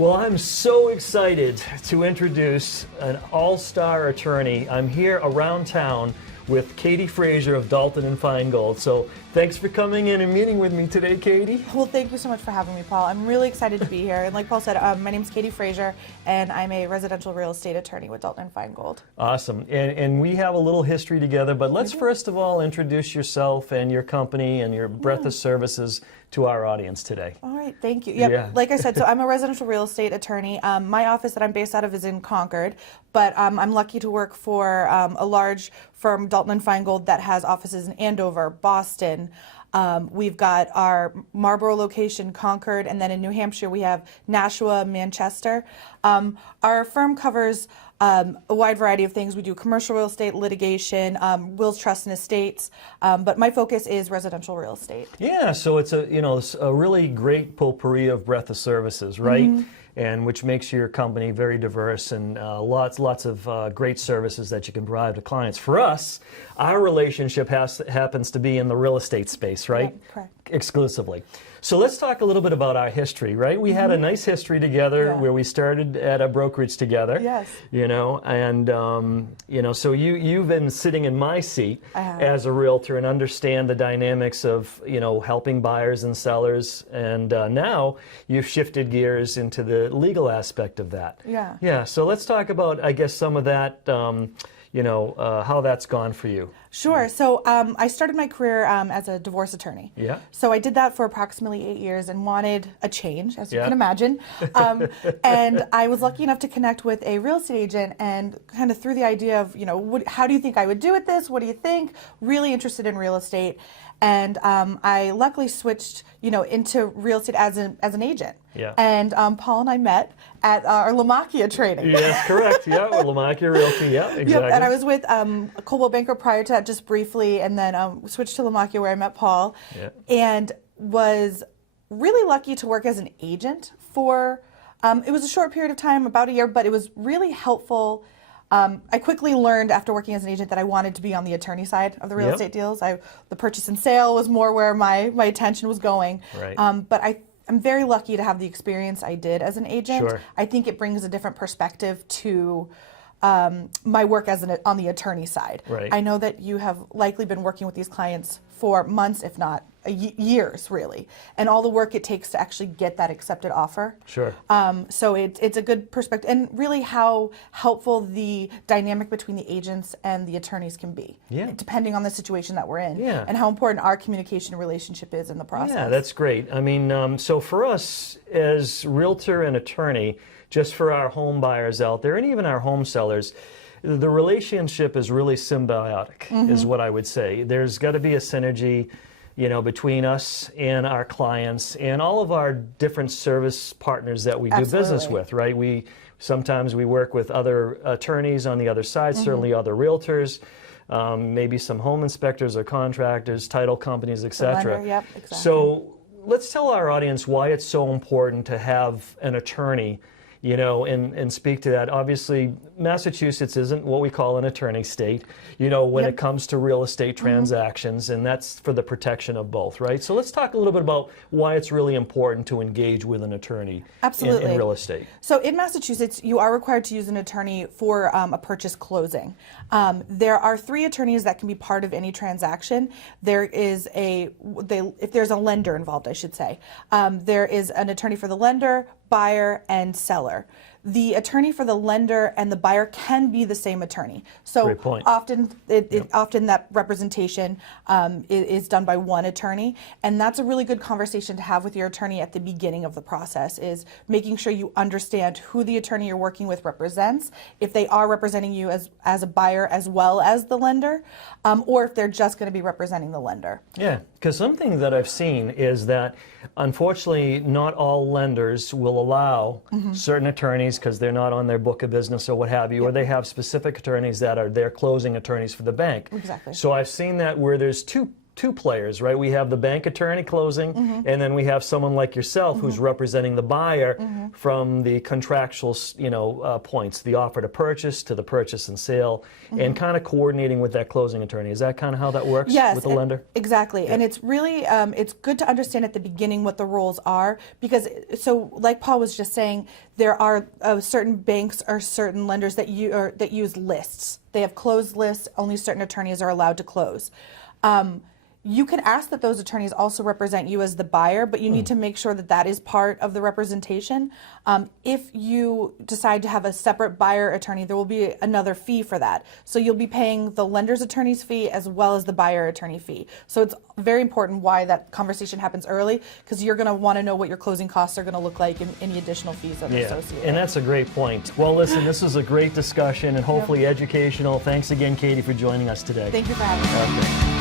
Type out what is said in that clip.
Well, I'm so excited to introduce an all-star attorney. I'm here around town with Katie Frazier of Dalton and Finegold. So thanks for coming in and meeting with me today, Katie. Well, thank you so much for having me, Paul. I'm really excited to be here. And like Paul said, my name's Katie Frazier, and I'm a residential real estate attorney with Dalton and Finegold. Awesome. And we have a little history together, but let's first of all introduce yourself and your company and your breadth of services to our audience today. All right, thank you. Yep, Yeah. Like I said, so I'm a residential real estate attorney. My office that I'm based out of is in Concord, but I'm lucky to work for a large firm, Dalton and Finegold, that has offices in Andover, Boston. We've got our Marlborough location, Concord, and then in New Hampshire we have Nashua, Manchester. Our firm covers a wide variety of things. We do commercial real estate, litigation, wills, trusts, and estates, but my focus is residential real estate. Yeah, so it's a really great potpourri of breadth of services, right? And which makes your company very diverse and lots of great services that you can provide to clients. For us, our relationship happens to be in the real estate space, right? Yep, correct. Exclusively. So let's talk a little bit about our history, right? We had a nice history together where we started at a brokerage together. Yes. So you've been sitting in my seat as a realtor and understand the dynamics of, helping buyers and sellers. And now you've shifted gears into the legal aspect of that. Yeah. Yeah. So let's talk about, I guess, some of that, how that's gone for you. Sure. So I started my career as a divorce attorney. Yeah. So I did that for approximately 8 years and wanted a change, as you Yeah. can imagine. And I was lucky enough to connect with a real estate agent and kind of threw the idea of, how do you think I would do at this? What do you think? Really interested in real estate. And I luckily switched, into real estate as an agent. Yeah. And Paul and I met at our Lamachia training. Yes, correct. Yeah, Lamachia Realty. Yeah, exactly. Yep, and I was with Coldwell Banker prior to that just briefly, and then switched to Lamachia where I met Paul, and was really lucky to work as an agent for, it was a short period of time, about a year, but it was really helpful. I quickly learned after working as an agent that I wanted to be on the attorney side of the real estate deals. The purchase and sale was more where my attention was going. Right. But I'm very lucky to have the experience I did as an agent. Sure. I think it brings a different perspective to my work on the attorney side. Right. I know that you have likely been working with these clients for months, if not years, really, and all the work it takes to actually get that accepted offer. Sure. So it's a good perspective, and really how helpful the dynamic between the agents and the attorneys can be, depending on the situation that we're in, and how important our communication relationship is in the process. Yeah, that's great. I mean, so for us as realtor and attorney, just for our home buyers out there and even our home sellers, the relationship is really symbiotic, is what I would say. There's got to be a synergy, between us and our clients and all of our different service partners that we do business with, right? Sometimes we work with other attorneys on the other side, certainly other realtors, maybe some home inspectors or contractors, title companies, etc. Yep, exactly. So let's tell our audience why it's so important to have an attorney, and speak to that. Obviously, Massachusetts isn't what we call an attorney state, when it comes to real estate transactions, and that's for the protection of both, right? So let's talk a little bit about why it's really important to engage with an attorney in real estate. So in Massachusetts, you are required to use an attorney for a purchase closing. There are 3 attorneys that can be part of any transaction. There is if there's a lender involved, I should say, there is an attorney for the lender, buyer, and seller. The attorney for the lender and the buyer can be the same attorney. So Great point. often that representation is done by one attorney, and that's a really good conversation to have with your attorney at the beginning of the process, is making sure you understand who the attorney you're working with represents, if they are representing you as a buyer as well as the lender, or if they're just going to be representing the lender. Yeah, because something that I've seen is that unfortunately not all lenders will allow certain attorneys, because they're not on their book of business or what have you, or they have specific attorneys that are their closing attorneys for the bank. Exactly. So I've seen that where there's two two players, right? We have the bank attorney closing, and then we have someone like yourself who's representing the buyer from the contractual, points, the offer to purchase to the purchase and sale, and kind of coordinating with that closing attorney. Is that kind of how that works with the lender? Exactly. And it's really, it's good to understand at the beginning what the rules are, because, so like Paul was just saying, there are certain banks or certain lenders that use lists. They have closed lists. Only certain attorneys are allowed to close. You can ask that those attorneys also represent you as the buyer, but you need to make sure that that is part of the representation. If you decide to have a separate buyer attorney, there will be another fee for that. So you'll be paying the lender's attorney's fee as well as the buyer attorney fee. So it's very important why that conversation happens early, because you're going to want to know what your closing costs are going to look like and any additional fees that are associated. And that's a great point. Well, listen, this was a great discussion and hopefully educational. Thanks again, Katie, for joining us today. Thank you for having me. Okay.